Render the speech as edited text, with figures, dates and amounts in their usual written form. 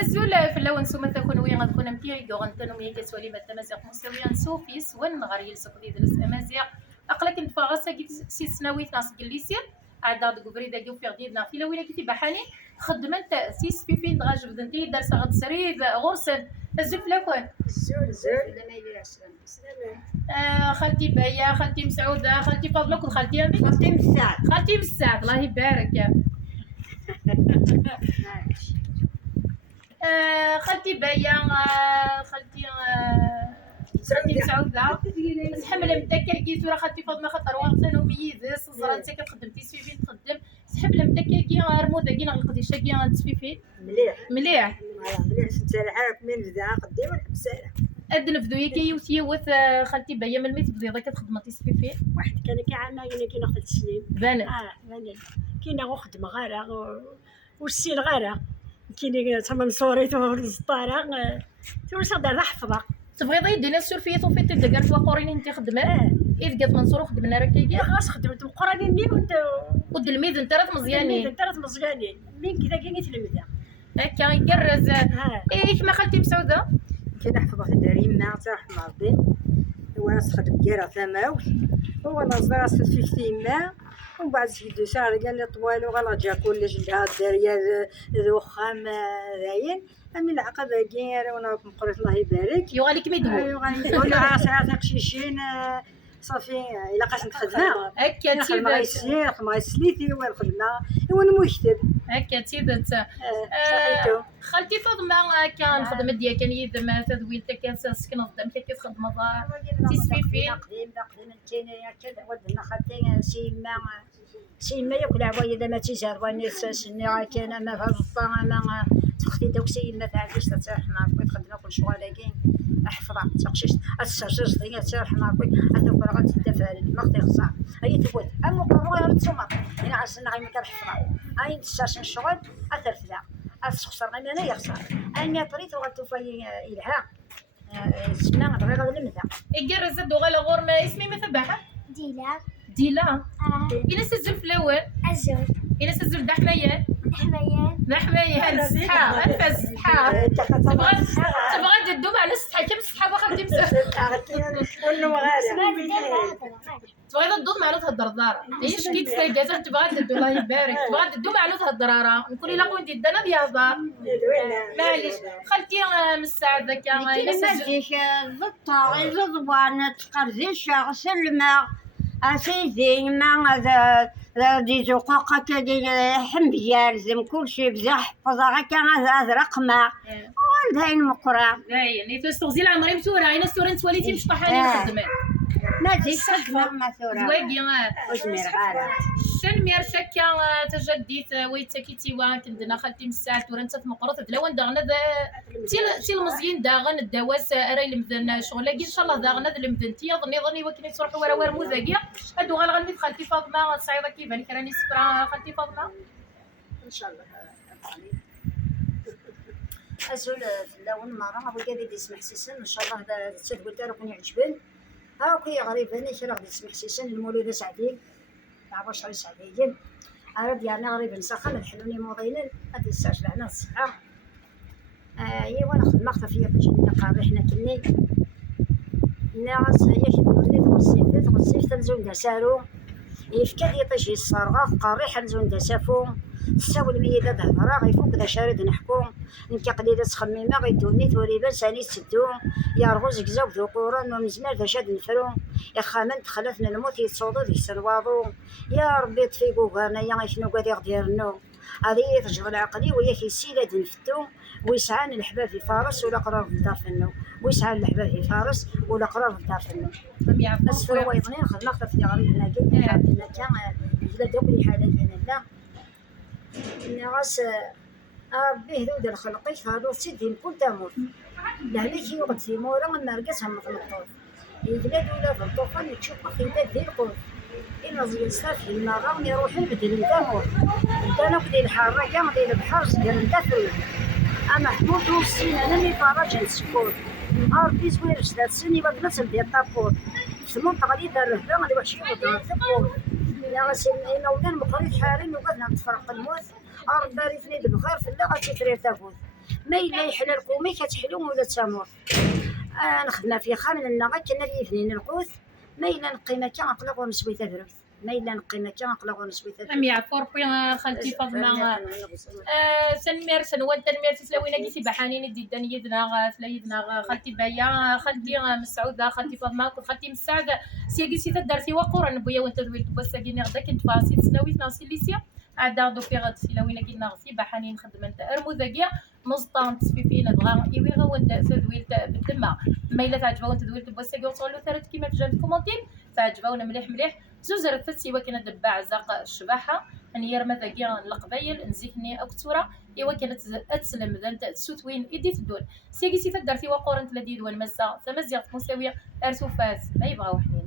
الزول في اللون سوما تكون وين غتكون متيعي غنتنو مي كسولي ما تمازيغ مساويا سوفيس ونغار يلسق دي درس امازيغ اقلا كنت فاغاسا كي سي سناويت ناس كليسير عاد دغ داكي وفي غديدنا في لويله كي بحاني خدمت سيس بيبين دغاج بدنتي دار غد سريد غرسن الزول في لاكون الزول لا ما يبيعش سلام. خالتي بايا خالتي مسعوده خالتي فاضله كل خالتي امي خالتي مساعد. خالتي مساعد الله يبارك خالتي بايا خالتي خالتي مسعوده سحمله متكر كي راه خالتي فاطمه خاطر واقفه مميزه صزرا انت كتخدم في سيفي تخدم سحمله متكر كي رموده كي نغلق دي شاكي غنتسفيفي مليح مليح مليح انت عارف من بدا قدي ونحبسها ادن فدوي كي يوث خالتي بايا من الميت بدي كتخدم تيسفيفي واحد كان كيعانى كي ناخذ السنين بانت بانت كاينه غخدمه غاره والسين غاره كاين تما نصوريت الزطاره تورس دار حفظه تبغي يدينا السلفيه وفي تدقر وقورين انت خدمه اذ قد منصور خدمنا راه كي خلاص خدمت القرانين مي كنت ود الميز انت راه مزيانين انت راه مزيانين مين كذا كاين تلمذه هكا يقرز ايه كيما خالتي مسعوده كنحفظ في الدريم ما ترحم ربي وانا خدم كيرا ثماوت هو نظرة في تيما ومن بعد شي شهر قال لي طوالو غلا جا كلش جا الدريا الوخام داين من العقبه كاين وانا مقرت الله يبارك يوغالك ميدو يقول له عسى قشيشين صافي الا قاش نخدمها هكا تيدات ما سليتي والخدمه وانا مكتب هكا تيدات خالتي فاطمه كان خدمه ديالك كان يدم تدوين حتى كان سكن خدام كي تخدم تيسفيفي قديم انتينا كذا ودنا خاطي سيما ياكل عوايد ما تيجربني سني كان ما فضا ما تختي دوك سيما تعرفش ترحم ربي تخدم كل شغل كاين احفظها تقشيش السرجج ديال ترحم ربي اتوكل غتدفع ما تخسر هي تقول اما قرر تسمع انا عشان غير ما كنحفظها هاي تساشن الشغل اترفدا السخسر انا يخسر انا طريت وغتوفى يلها سمع غير غنمدا يقرز دوغا غور ما اسمي ما تبعها ديلا إلا سجل في الأول إلا سجل دحميان دحميان السحا أنت السحا تبغى تدوم على السحا كم السحا باغا تمسح تبغى تدوم على الدردارة إيش كي تسرق تبغى تدو الله يبارك تبغى تدوم على الدرارة نقول إلا كنت دنا بيضا معليش خالتي مساعدة كان إلا سجل الضطة الرضوان تقرزيش سلمى أسيدي ما هذا دي زقاقة كدي حمبية لازم كلشي بزاف حفظها كان هذا رقمة والدين مقرا يعني تستغزي العمري مسورة أين السورة نتوليتي مش طحاني خدمة ما تجيش خدمة مسورة زواجي وزمير غالة شن مير شكا تجديت ويتكيتي وكندنا خالتي مساعد ورنت في مقرط دلوان داغنا تي المزيين داغن الدواس راي المذن شغل ان شاء الله داغنا المذنتي ظني وكني تروح ورا موزاكيا هادو غنغني خالتي فاطمه صعيبه كيفان كراني سكرا خالتي فاطمه ان شاء الله أزول في اللون مرة أبو جديد اسمه حسيسن إن شاء الله هذا تسد تاعو كون يعجبن هاكي غريبة أنا شرا غادي اسمه حسيسن المولودة سعدين تاع شهر سعدين عرب يعني غريب نسخن الحلوني موضيلن هاد الساعة لهنا الصحة إيوا أنا خدمت في بجنة قاري حنا كني الناس هي كتولي تغسيف تنزل دسارو يفكاد يطيش الصرغة قاري حنزون دسافو تساول ميدا دهرا غيفوق دا شارد نحكو نكي قليلة تخميمة غيدوني توريبان ساني تسدو يارغو زكزاو ذكورا نو مزمار دا شاد نفرو يا خامن تخلفنا الموت يتصودو ديك سنواضو يا ربي طفيقو كانا يا غيشنو قادي غديرنو هذه تشغل عقلي ويا كيسيلا دنفتو ويسعان الحباب في فارس ولا قرار في الدار فنو ويسعان الحباب في فارس ولا قرار في الدار فنو بس في الويضنين خدمت في غريب ناقي عندنا كان بلا دوك اللي حالة ديالنا لا الناس ربي هذو الخلقي هذو سيدي كل تموت لهليك يوقد في مورا من نرقصها مخلطات البلاد ولا في الطوفان تشوف قيمة ديال القوت إلا زي الصافي المغاون يروح يبدل الدمور أنا كدي الحارة كاع ديال البحر ديال الدفن أما حمود والسين أنا مي فرج نسكور ربي زوير 3 سنين باغي نصل ديال الطابور في المنطقة ديال الرهبة غادي واحد شي يوضع الثقور يا غاسل إلا ولدان مقريت حالين وقدنا نتفرق الموت ربي ريتني بخير في اللي غتفرير تاكل ما إلا يحلى الكومي كتحلو ولا تامور. نخدم في خامن غير كنا لي فنين القوس، ما إلا نقي ما كان نقلق ونسوي تدرس، ما إلا نقي ما كان نقلق ونسوي تدرس. أم يعفور بي خالتي فاطمة سنمير سنوان تنمير تسلاوينا كيسي بحانين ديدان يدنا يدنا خالتي بايا خالتي مسعودة خالتي فاطمة خالتي مسعدة سياقي سي تدارتي وقورا بويا وانت دويل تبوساقيني غدا كنت فاسي تسناوي تناصي ليسيا عادا دو في غد سلاوينا كينا غسي بحانين خدمت ارموذاكيا مصطان تسبيبينا دغا ايوي غا وانت تدويل بالدماغ ما الا تعجبوا وانت دويل تبوساقي وصولو ثلاث كيما في جال الكومونتير تعجبونا مليح مليح زوج رفت سوا كنا دباع زاق الشباحه اني رمذاكيا القبايل نزيكني اكتورا ايوا كانت اتسلم ذا تسوت وين ايديت الدول سيكي سي تدارتي وقورنت لدي دوان مسا تمزيغ مساويه ارسوفاس ما يبغاو حنين